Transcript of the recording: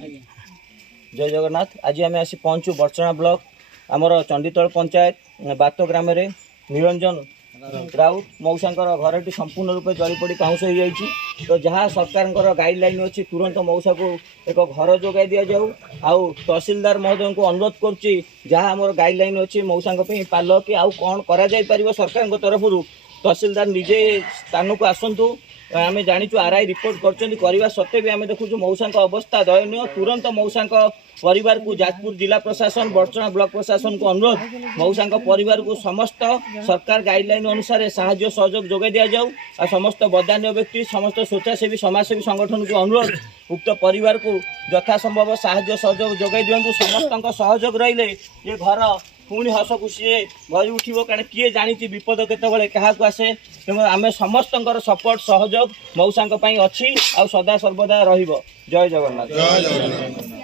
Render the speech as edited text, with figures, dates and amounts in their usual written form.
जय जगन्नाथ। आज आम आसी पहुँचु बर्चना ब्लॉक आमर चंडीतल पंचायत बात ग्राम निरंजन राउत मौसा घरटी संपूर्ण रूपे जलीपड़ी पाउंस हो जाइए। तो जहाँ सरकार गाइडलाइन अच्छी तुरंत मौसा को एक घर जोगाई दि जाऊ। आउ तहसीलदार महोदय को अनुरोध करुच्ची जहाँ आम गाइडलाइन अच्छी मौसा पाल कि आउ कौन कर सरकार तरफ तहसीलदार निजे स्थान को आसतु। आम जाचु आरआई रिपोर्ट करवा सत्वे भी आम देखु मौसा अवस्था दयनीय। तुरंत मौसा परिवार को जाजपुर जिला प्रशासन बर्चना ब्लॉक प्रशासन को अनुरोध मौसा परिवार को समस्त सरकार गाइडलाइन अनुसार साहाय्य सहयोग जोगाई दि जाऊ। आ समस्त बदान्य व्यक्ति समस्त स्वेच्छासेवी समाजसेवी संगठन को अनुरोध उक्त परिवार को यथासंभव साहाय्य सहयोग जोगाई दिंतु। समस्त सहयोग रहिले ये घर पुणी हस खुशी भरी उठो कारण किए जानी विपद केतबले क्या आसे। तेणु आम समस्त सपोर्ट सहयोग मौसा अच्छी आ सदा सर्वदा रहिबो। जय जगन्नाथ।